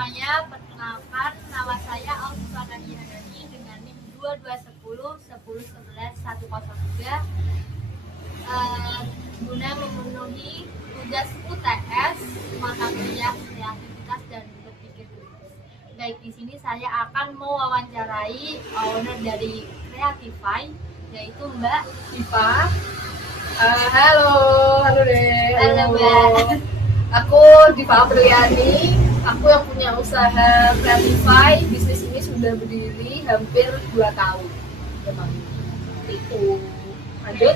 semuanya, perkenalkan nama saya Alfa Nadia dengan NIM 2210111103 guna memenuhi tugas UTS mata kuliah kreativitas dan berpikir kritis. Baik, di sini saya akan mewawancarai owner dari Creatify, yaitu Mbak Diva. Halo deh. Halo Mbak. Aku Diva Apriliani. Aku yang punya usaha Creatify. Bisnis ini sudah berdiri hampir 2 tahun. Memang itu. Lanjut.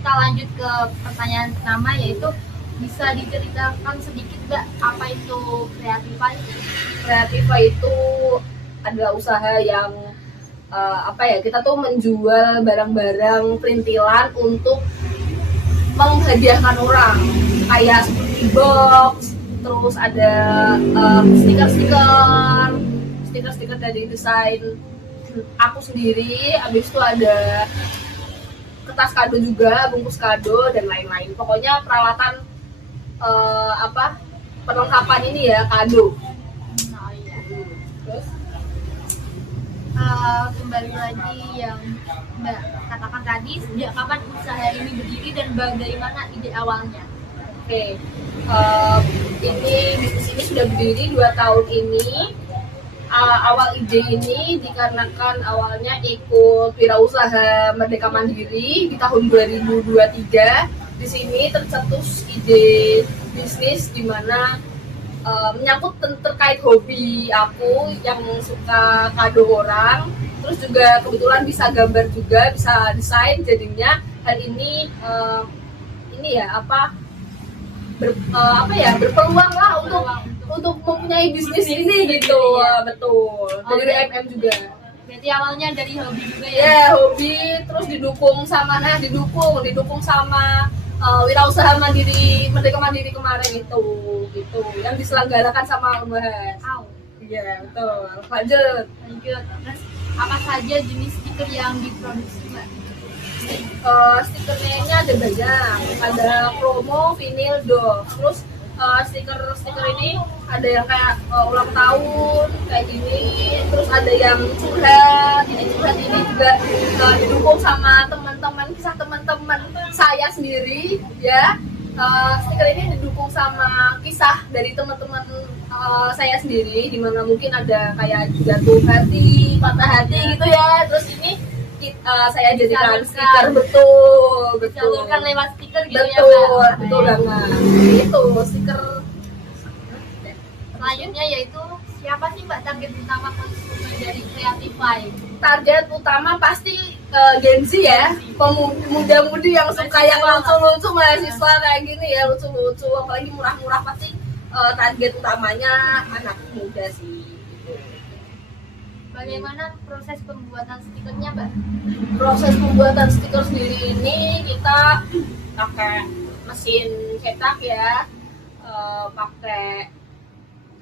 Kita lanjut ke pertanyaan pertama, yaitu bisa diceritakan sedikit Mbak, apa itu Creatify? Creatify itu adalah usaha yang kita tuh menjual barang-barang perintilan untuk menghadiahkan orang, kayak seperti box, terus ada stiker dari desain aku sendiri. Habis itu ada kertas kado juga, bungkus kado dan lain-lain. Pokoknya peralatan perlengkapan ini ya, kado. Terus Kembali lagi yang Mbak katakan tadi, sejak kapan usaha ini berdiri dan bagaimana ide awalnya? Oke, ini bisnis ini sudah berdiri 2 tahun ini. Awal ide ini dikarenakan awalnya ikut wirausaha Merdeka Mandiri di tahun 2023. Di sini tercetus ide bisnis di mana menyangkut terkait hobi aku yang suka kado orang, terus juga kebetulan bisa gambar juga, bisa desain. Jadinya hal ini berpeluang lah untuk mempunyai bisnis ini gitu. Betul. Dari MM juga. Berarti awalnya dari hobi juga ya? Ya, hobi, terus didukung sama wirausaha mandiri Merdeka Mandiri kemarin itu gitu, yang diselenggarakan sama Unbahas. Iya, betul. Lanjut. Terus apa saja jenis stiker yang diproduksi Mbak? Stikernya ini ada banyak, ada promo, vinil, doll. Terus stiker ini ada yang kayak ulang tahun kayak gini, terus ada yang curhat ini juga didukung sama kisah teman-teman saya sendiri ya. Stiker ini didukung sama kisah dari teman-teman saya sendiri, dimana mungkin ada kayak jatuh hati, patah hati gitu ya. Terus ini saya jadikan stiker, betul. Disalurkan lewat stiker gitu ya Betul, Mbak? betul banget. Itu stiker. Selanjutnya yaitu siapa sih Mbak target utama konsumen dari Creatify? Target utama pasti Gen Z ya, pemuda-mudi yang suka yang lucu-lucu, mahasiswa kayak gini ya, lucu-lucu, apalagi murah-murah. Pasti target utamanya anak muda sih. Bagaimana proses pembuatan stikernya Mbak? Proses pembuatan stiker sendiri ini kita pakai mesin cetak ya, pakai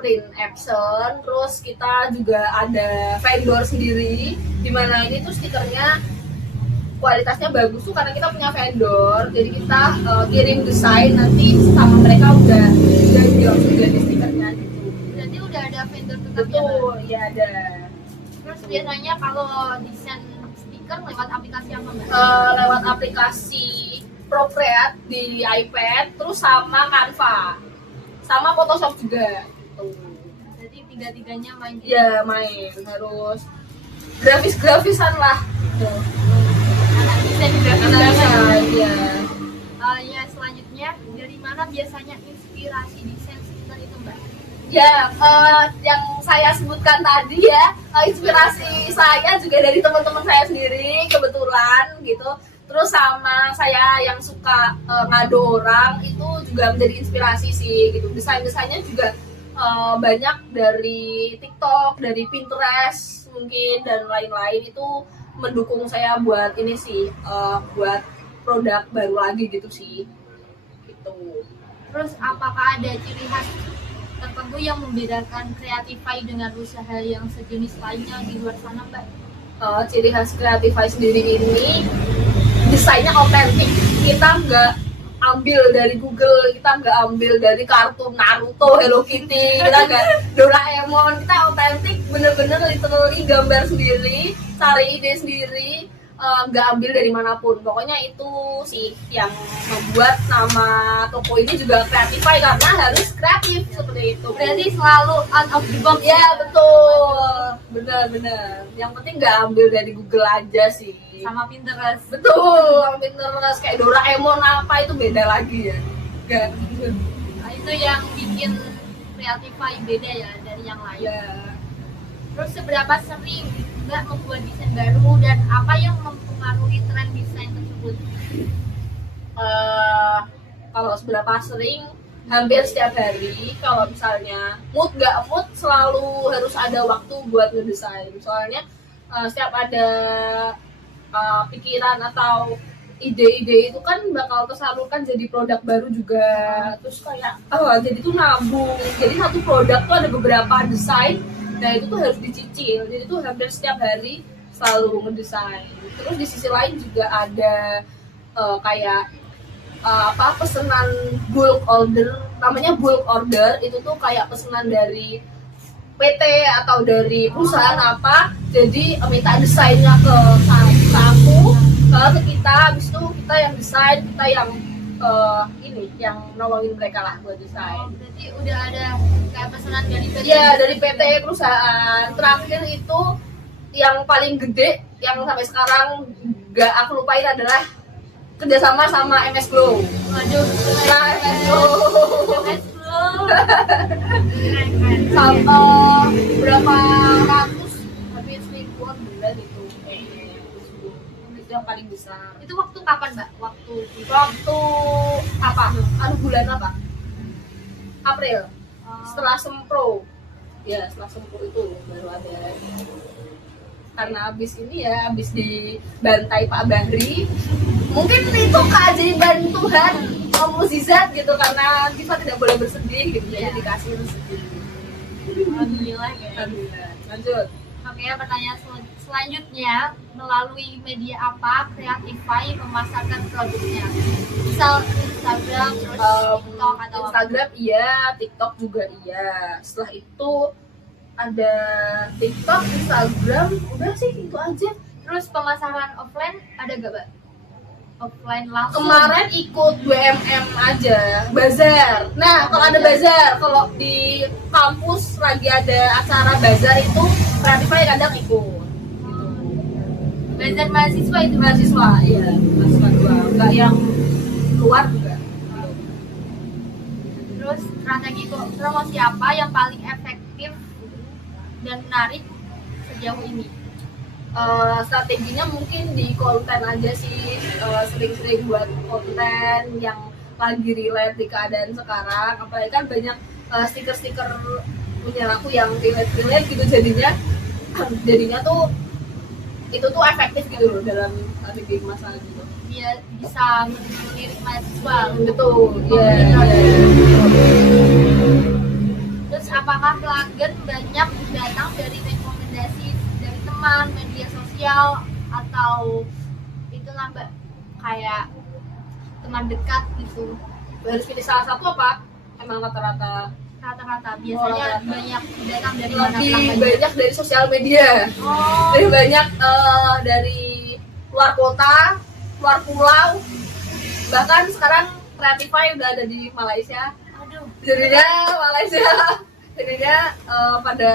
print Epson. Terus kita juga ada vendor sendiri, dimana ini tuh stikernya kualitasnya bagus tuh karena kita punya vendor. Jadi kita kirim desain, nanti sama mereka udah langsung jadi stikernya gitu. Berarti udah ada vendor tetapnya Mbak? Betul, ya ada. Terus biasanya kalau desain stiker lewat aplikasi apa Mbak? Lewat aplikasi Procreate di iPad, terus sama Canva, sama Photoshop juga. Jadi tiga-tiganya main? Ya main, harus grafis-grafisan lah. Anak desain grafis Ya. Ya, selanjutnya dari mana biasanya inspirasi desain stiker itu Mbak? Ya, yang saya sebutkan tadi ya, inspirasi saya juga dari teman-teman saya sendiri kebetulan gitu. Terus sama saya yang suka ngado orang itu juga menjadi inspirasi sih gitu. Desain-desainnya juga banyak dari TikTok, dari Pinterest mungkin dan lain-lain, itu mendukung saya buat ini sih, buat produk baru lagi gitu sih. Gitu. Terus apakah ada ciri khas tertentu yang membedakan Creatify dengan usaha yang sejenis lainnya di luar sana Mbak? Ciri khas Creatify sendiri ini desainnya otentik. Kita nggak ambil dari Google, kita nggak ambil dari kartun Naruto, Hello Kitty, kita nggak Doraemon, kita otentik bener-bener literally gambar sendiri, cari ide sendiri, nggak ambil dari manapun. Pokoknya itu sih yang membuat nama toko ini juga Creatify, karena harus kreatif seperti itu. Berarti selalu out of the box. Ya betul, benar-benar. Yang penting nggak ambil dari Google aja sih. Sama Pinterest. Betul, sama Pinterest kayak Doraemon apa itu beda lagi ya. Nggak. Nah, itu yang bikin Creatify beda ya dari yang lain. Ya. Terus seberapa sering Mbak membuat desain baru dan apa yang mempengaruhi tren desain tersebut? Kalau seberapa sering, hampir setiap hari. Kalau misalnya mood nggak mood, selalu harus ada waktu buat ngedesain. Soalnya setiap ada pikiran atau ide-ide itu kan bakal tersalurkan jadi produk baru juga. Terus kayak jadi tuh nabung. Jadi satu produk tuh ada beberapa desain. Nah itu tuh harus dicicil. Jadi tuh hampir setiap hari selalu ngedesain. Terus di sisi lain juga ada kayak pesanan bulk order. Namanya bulk order, itu tuh kayak pesanan dari PT atau dari perusahaan apa. Jadi minta desainnya ke aku, ke kita, habis itu kita yang desain, kita yang yang nolongin mereka lah buat desain. Berarti udah ada kayak pesanan dari PT? Iya, dari PT perusahaan. Terakhir itu yang paling gede yang sampai sekarang gak aku lupain adalah kerjasama sama MS Glow. Waduh, Nah, MS Glow. MS Glow. Berapa ratus, habis ribuan bulan itu. Itu yang paling besar. Itu waktu kapan, Mbak? Waktu apa? Bulan apa? April. Setelah Sempro. Ya, setelah Sempro itu baru ada. Karena habis dibantai Pak Bahri. Mungkin itu keajaiban Tuhan, mukjizat gitu, karena kita tidak boleh bersedih gitu, jadi dikasih rezeki. Alhamdulillah ya. Alhamdulillah. Lanjut. Oke, pertanyaan selanjutnya, melalui media apa Creatify memasarkan produknya? Misal Instagram, terus TikTok atau apa? Instagram iya, TikTok juga iya. Setelah itu ada TikTok, Instagram, udah sih itu aja. Terus pemasaran offline ada gak, Mbak? Offline langsung? Kemarin ikut BMM aja, bazar. Nah, kalau ada bazar, kalau di kampus lagi ada acara bazar itu Creatify kadang ikut. Bazar mahasiswa itu? Mahasiswa, iya, mahasiswa doang, nggak yang luar juga. Terus strategi promosi apa yang paling efektif dan menarik sejauh ini? Strateginya mungkin di konten aja sih, sering-sering buat konten yang lagi relate di keadaan sekarang. Apalagi kan banyak stiker-stiker punya aku yang relate gitu, jadinya tuh itu tuh efektif gitu loh dalam strategi masalah gitu. Dia bisa melirik mahasiswa. Betul, iya. Terus apakah pelanggan banyak datang dari rekomendasi dari teman, media sosial, atau itulah Mbak, kayak teman dekat gitu? Harus pilih salah satu apa? Emang rata-rata Biasanya banyak datang dari mana lebih pelanggan? banyak dari sosial media. Oh, Lebih banyak dari luar kota, luar pulau. Bahkan sekarang Creatify udah ada di Malaysia. aduh. Jadinya pada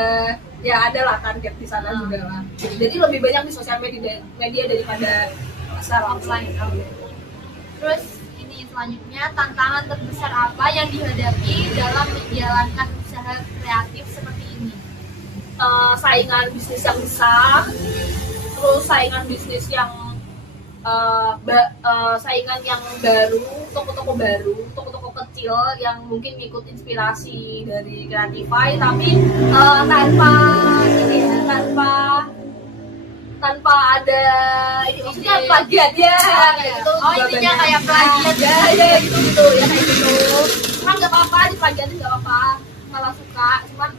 ya ada lah target di sana juga lah. Jadi lebih banyak di sosial media daripada pasar offline. Terus ini selanjutnya, tantangan terbesar apa yang dihadapi dalam menjalankan usaha kreatif seperti ini? Saingan bisnis yang besar, terus saingan bisnis yang saingan yang baru, toko-toko baru, toko-toko kecil yang mungkin ngikut inspirasi dari Creatify, tapi tanpa ada ini kan plagiat ya, gitu. Oh, intinya kayak plagiat ya gitu ya kayak gitu. Cuman nggak apa-apa, diplagiatin nggak apa-apa, malah suka. Cuman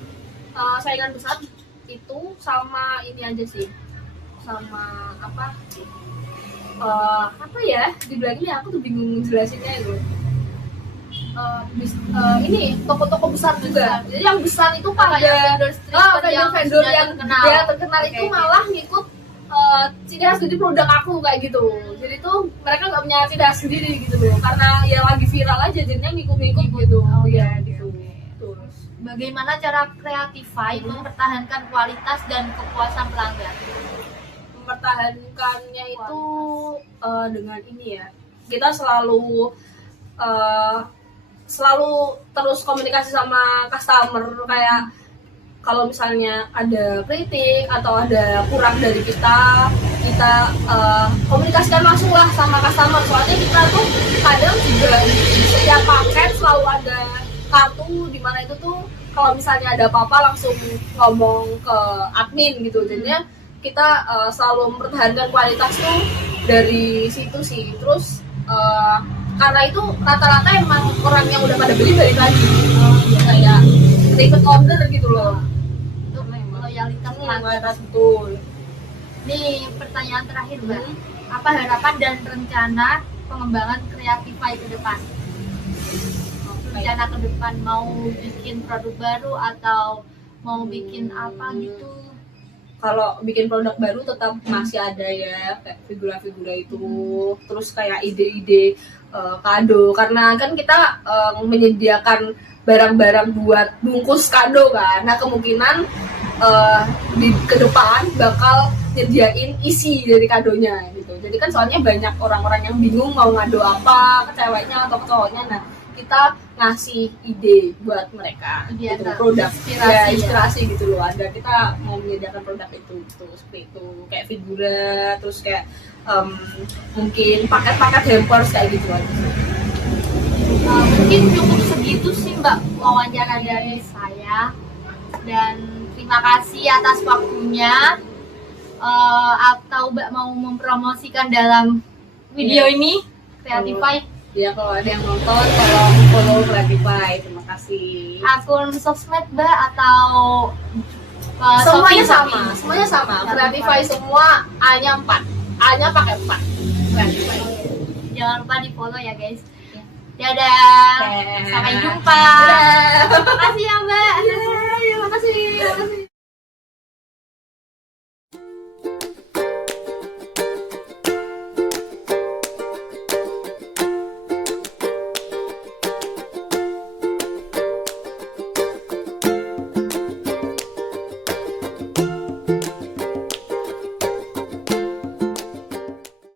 saingan besar itu sama ini aja sih, sama apa ya, dibilangnya aku tuh bingung jelasinnya itu. ini toko-toko besar juga. Jadi yang besar itu pada vendor-vendor yang terkenal itu malah ngikut ciri khas dari produk aku kayak gitu. Jadi tuh mereka nggak punya ciri khas sendiri gitu loh, karena ya lagi viral aja jadinya ngikut-ngikut gitu. Ya gitu. Terus Bagaimana cara Creatify mempertahankan kualitas dan kepuasan pelanggan? mempertahankannya itu dengan ini ya, kita selalu terus komunikasi sama customer, kayak kalau misalnya ada kritik atau ada kurang dari kita komunikasikan langsung lah sama customer. Soalnya kita tuh kadang juga setiap paket selalu ada kartu di mana itu tuh kalau misalnya ada apa-apa langsung ngomong ke admin gitu. Jadinya kita selalu mempertahankan kualitas tuh dari situ sih. Terus karena itu rata-rata emang orang yang udah pada beli balik lagi, kayak repeat order gitu loh. Untuk loyalitas pelanggan. Kualitas betul. Nih pertanyaan terakhir Mbak, apa harapan dan rencana pengembangan Creatify ke depan? Rencana ke depan mau bikin produk baru atau mau bikin apa gitu? Kalau bikin produk baru tetap masih ada ya, kayak figura-figura itu, terus kayak ide-ide kado, karena kan kita menyediakan barang-barang buat bungkus kado kan. Nah kemungkinan ke depan bakal nyediain isi dari kadonya gitu. Jadi kan soalnya banyak orang-orang yang bingung mau ngado apa ke ceweknya atau ke cowoknya. Nah kita ngasih ide buat mereka gitu, produk inspirasi gitu loh. Ada kita mau menyediakan produk itu tuh seperti itu, kayak figura, terus kayak mungkin paket-paket hampers kayak gitu aja. Mungkin cukup segitu sih Mbak wawancara dari saya, dan terima kasih atas waktunya. Atau Mbak mau mempromosikan dalam video ini Creatify? Ya kalau ada yang nonton tolong follow Creatify, terima kasih. Akun sosmed Mbak atau Semuanya Shopee? semuanya sama. Creatify semua, A-nya 4, A-nya pakai 4. Creatify. Jangan lupa di follow ya guys. Dadah. Sampai jumpa. Terima kasih ya Mbak. Makasih.